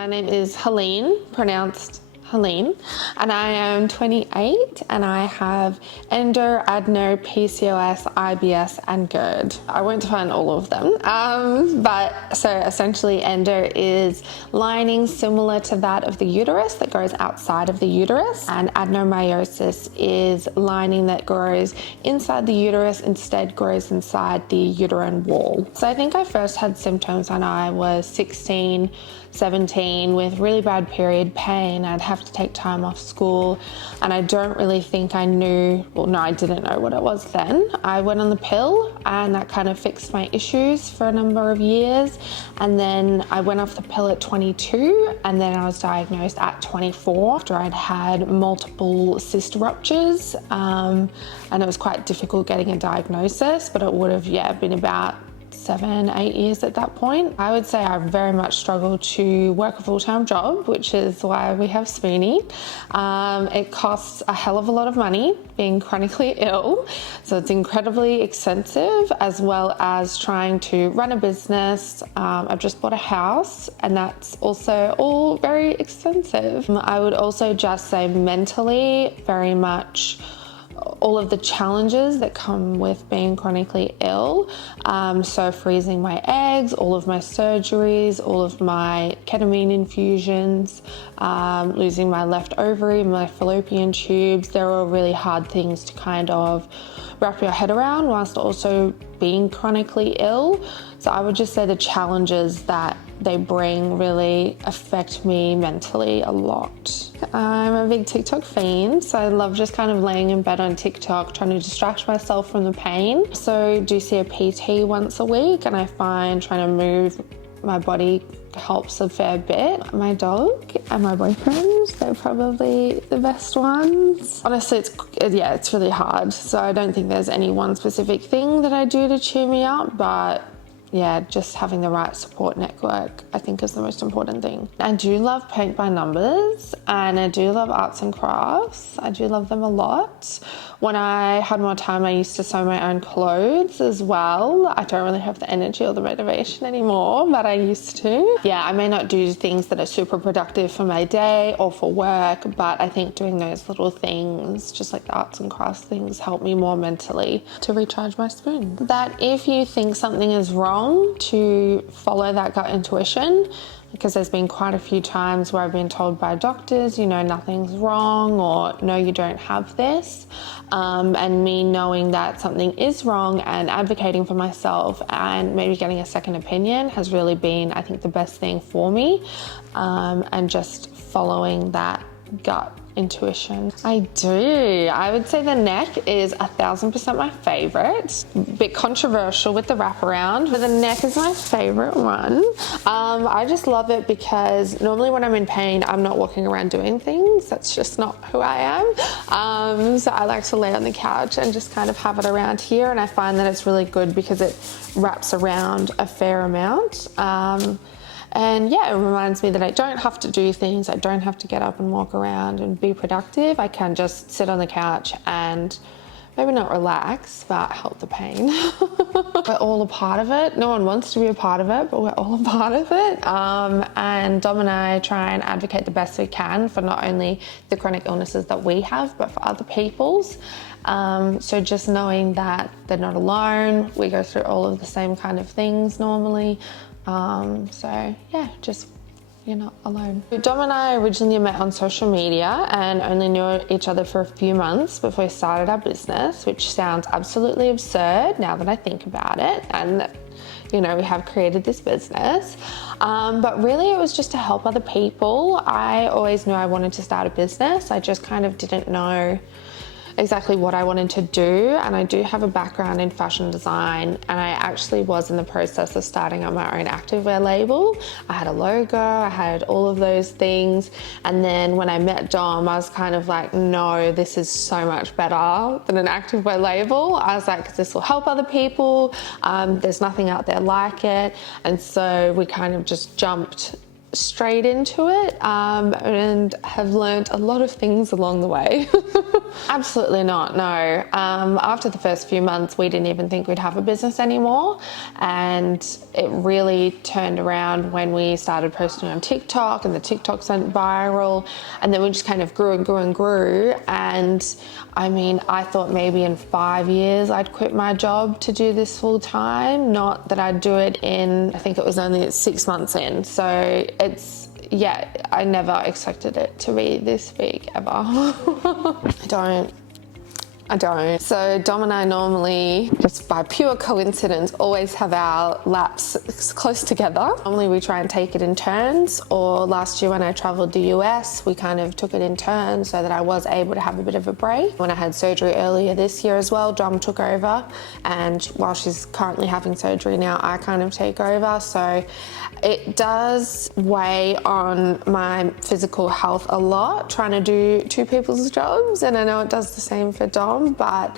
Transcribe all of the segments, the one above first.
My name is Helene, pronounced Helene, and I am 28 and I have endo, adeno, PCOS, IBS and GERD. I won't define all of them, but so essentially endo is lining similar to that of the uterus that goes outside of the uterus, and adenomyosis is lining that grows inside the uterus, instead grows inside the uterine wall. So I think I first had symptoms when I was 16, 17 with really bad period pain. I'd have to take time off school, and I don't really think I knew, well no, I didn't know what it was then. I went on the pill and that kind of fixed my issues for a number of years, and then I went off the pill at 22 and then I was diagnosed at 24 after I'd had multiple cyst ruptures, and it was quite difficult getting a diagnosis, but it would have been about 7-8 years at that point. I would say I very much struggled to work a full-time job, which is why we have Spoonie. It costs a hell of a lot of money being chronically ill, so it's incredibly expensive, as well as trying to run a business. I've just bought a house and that's also all very expensive. I would also just say mentally very much all of the challenges that come with being chronically ill. So freezing my eggs, all of my surgeries, all of my ketamine infusions, losing my left ovary, my fallopian tubes, they're all really hard things to kind of wrap your head around whilst also being chronically ill. So I would just say the challenges that they bring really affect me mentally a lot. I'm a big TikTok fiend, so I love just kind of laying in bed on TikTok trying to distract myself from the pain. So I do see a PT once a week, and I find trying to move my body helps a fair bit. My dog and my boyfriend, they're probably the best ones. Honestly, it's really hard. So I don't think there's any one specific thing that I do to cheer me up, but yeah, just having the right support network, I think, is the most important thing. I do love paint by numbers, and I do love arts and crafts. I do love them a lot. When I had more time, I used to sew my own clothes as well. I don't really have the energy or the motivation anymore, but I used to. Yeah, I may not do things that are super productive for my day or for work, but I think doing those little things, just like the arts and crafts things, help me more mentally to recharge my spoon. That if you think something is wrong, to follow that gut intuition, because there's been quite a few times where I've been told by doctors, you know, nothing's wrong, or no, you don't have this. And me knowing that something is wrong and advocating for myself and maybe getting a second opinion has really been, I think, the best thing for me, and just following that gut intuition. I do. I would say the neck is 1000% my favorite. Bit controversial with the wraparound, but the neck is my favorite one. I just love it because normally when I'm in pain, I'm not walking around doing things. That's just not who I am. So I like to lay on the couch and just kind of have it around here, and I find that it's really good because it wraps around a fair amount. And yeah, it reminds me that I don't have to do things. I don't have to get up and walk around and be productive. I can just sit on the couch and maybe not relax, but help the pain. We're all a part of it. No one wants to be a part of it, but we're all a part of it. And Dom and I try and advocate the best we can for not only the chronic illnesses that we have, but for other people's. So just knowing that they're not alone, we go through all of the same kind of things normally. So yeah, just you're not alone. Dom and I originally met on social media and only knew each other for a few months before we started our business, which sounds absolutely absurd now that I think about it, and you know, we have created this business. But really it was just to help other people. I always knew I wanted to start a business. I just kind of didn't know exactly what I wanted to do, and I do have a background in fashion design, and I actually was in the process of starting up my own activewear label. I had a logo, I had all of those things, and then when I met Dom, I was kind of like, no, this is so much better than an activewear label. I was like, this will help other people, there's nothing out there like it. And so we kind of just jumped straight into it and have learned a lot of things along the way. Absolutely not, no. After the first few months, we didn't even think we'd have a business anymore, and it really turned around when we started posting on TikTok, and the TikToks went viral, and then we just kind of grew and grew and grew. And I mean, I thought maybe in 5 years I'd quit my job to do this full time, not that I'd do it in, I think it was only 6 months in. So it's, yeah, I never expected it to be this big ever. I don't. So Dom and I normally, just by pure coincidence, always have our laps close together. Normally we try and take it in turns, or last year when I travelled the US, we kind of took it in turns so that I was able to have a bit of a break. When I had surgery earlier this year as well, Dom took over, and while she's currently having surgery now, I kind of take over. So it does weigh on my physical health a lot, trying to do two people's jobs, and I know it does the same for Dom, but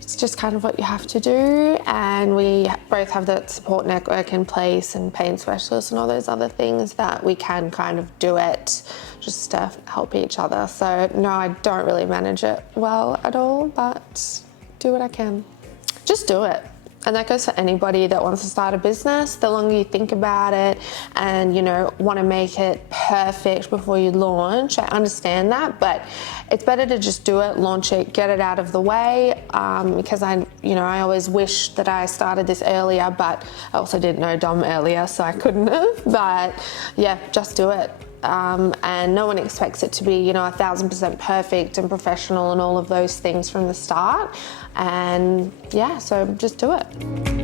it's just kind of what you have to do. And we both have that support network in place, and pain specialists and all those other things, that we can kind of do it just to help each other. So no, I don't really manage it well at all, but do what I can. Just do it. And that goes for anybody that wants to start a business. The longer you think about it and, you know, want to make it perfect before you launch, I understand that, but it's better to just do it, launch it, get it out of the way, because I always wish that I started this earlier, but I also didn't know Dom earlier, so I couldn't have. But yeah, just do it. And no one expects it to be, 1,000% perfect and professional and all of those things from the start. And yeah, so just do it.